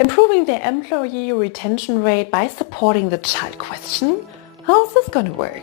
Improving the employee retention rate by supporting the child question? How's this going to work?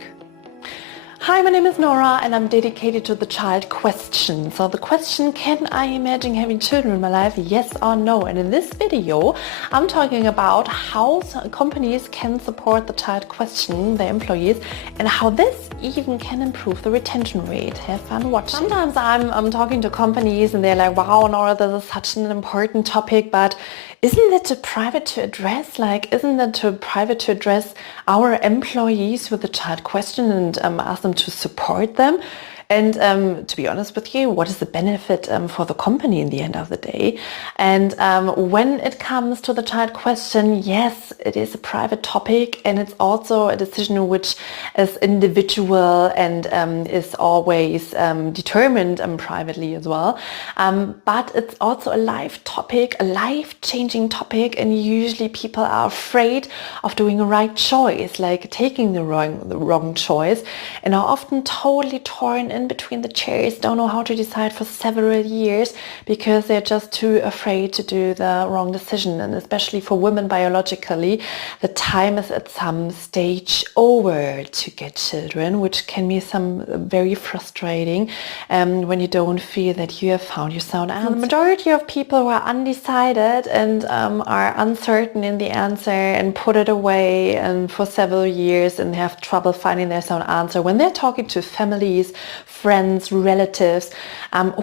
Hi, my name is Nora and I'm dedicated to the child question. So the question, can I imagine having children in my life? Yes or no? And in this video, I'm talking about how companies can support the child question, their employees, and how this even can improve the retention rate. Have fun watching. Sometimes I'm talking to companies and they're like, wow, Nora, this is such an important topic, but isn't it too private to address? Isn't it too private to address our employees with the child question and ask them to support them? And to be honest with you, what is the benefit for the company in the end of the day? And when it comes to the child question, yes, it is a private topic and it's also a decision which is individual and is always determined privately as well. But it's also a life topic, a life-changing topic, and usually people are afraid of doing a right choice, like taking the wrong choice, and are often totally torn in between the chairs, don't know how to decide for several years because they're just too afraid to do the wrong decision. And especially for women biologically, the time is at some stage over to get children, which can be some very frustrating when you don't feel that you have found your sound answer. The majority of people who are undecided and are uncertain in the answer and put it away and for several years and have trouble finding their sound answer, when they're talking to families, friends, relatives,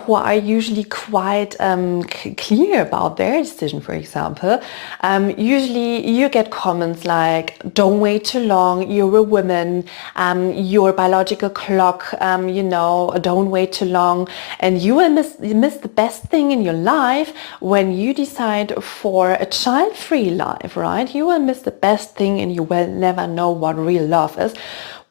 who are usually quite clear about their decision, for example, usually you get comments like, don't wait too long, you're a woman, your biological clock, don't wait too long, and you will miss the best thing in your life when you decide for a child-free life, right? You will miss the best thing and you will never know what real love is.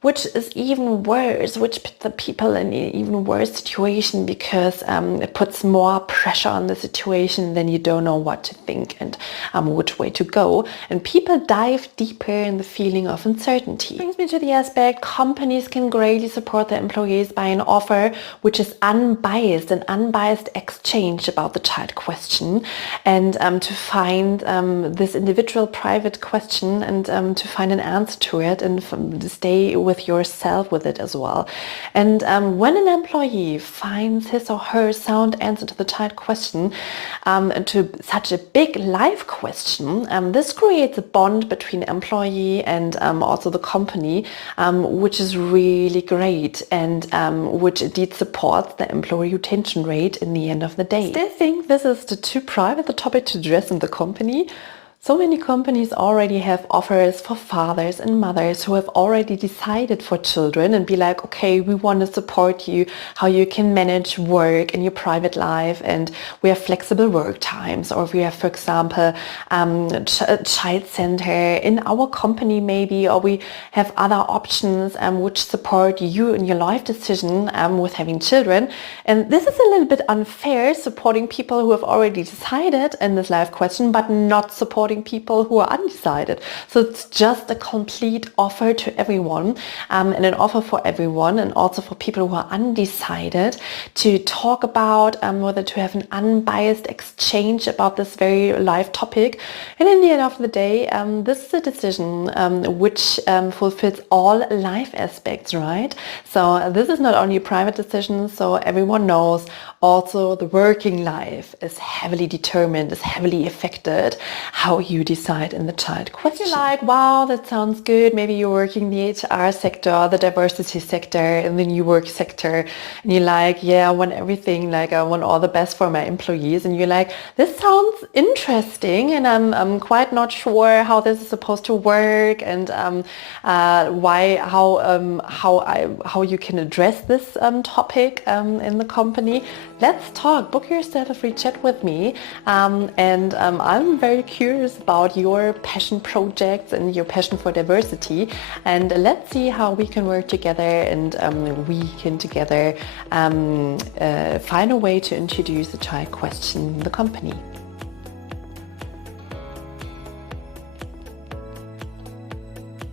Which is even worse, which puts the people in an even worse situation because it puts more pressure on the situation, then you don't know what to think and which way to go. And people dive deeper in the feeling of uncertainty. Brings me to the aspect companies can greatly support their employees by an offer which is unbiased, an unbiased exchange about the child question, and to find this individual private question and to find an answer to it and stay with yourself with it as well. And when an employee finds his or her sound answer to the child question, to such a big life question, this creates a bond between employee and also the company, which is really great and which indeed supports the employee retention rate in the end of the day. Still think this is too private the topic to address in the company? So many companies already have offers for fathers and mothers who have already decided for children and be like, okay, we want to support you, how you can manage work in your private life, and we have flexible work times, or we have, for example, a child center in our company maybe, or we have other options which support you in your life decision with having children. And this is a little bit unfair, supporting people who have already decided in this life question, but not supporting people who are undecided. So it's just a complete offer to everyone, and an offer for everyone, and also for people who are undecided to talk about whether to have an unbiased exchange about this very live topic. And in the end of the day, this is a decision which fulfills all life aspects, right? So this is not only a private decision, so everyone knows also the working life is heavily determined, is heavily affected how you decide in the child question. If you're like, wow, that sounds good, maybe you're working the HR sector, the diversity sector, in the new work sector, and you're like, yeah, I want everything, I want all the best for my employees, and you're like, this sounds interesting, and I'm quite not sure how this is supposed to work, and how you can address this topic in the company. Let's talk. Book yourself a free chat with me, and I'm very curious about your passion projects and your passion for diversity, and let's see how we can work together and we can together find a way to introduce the child question in the company.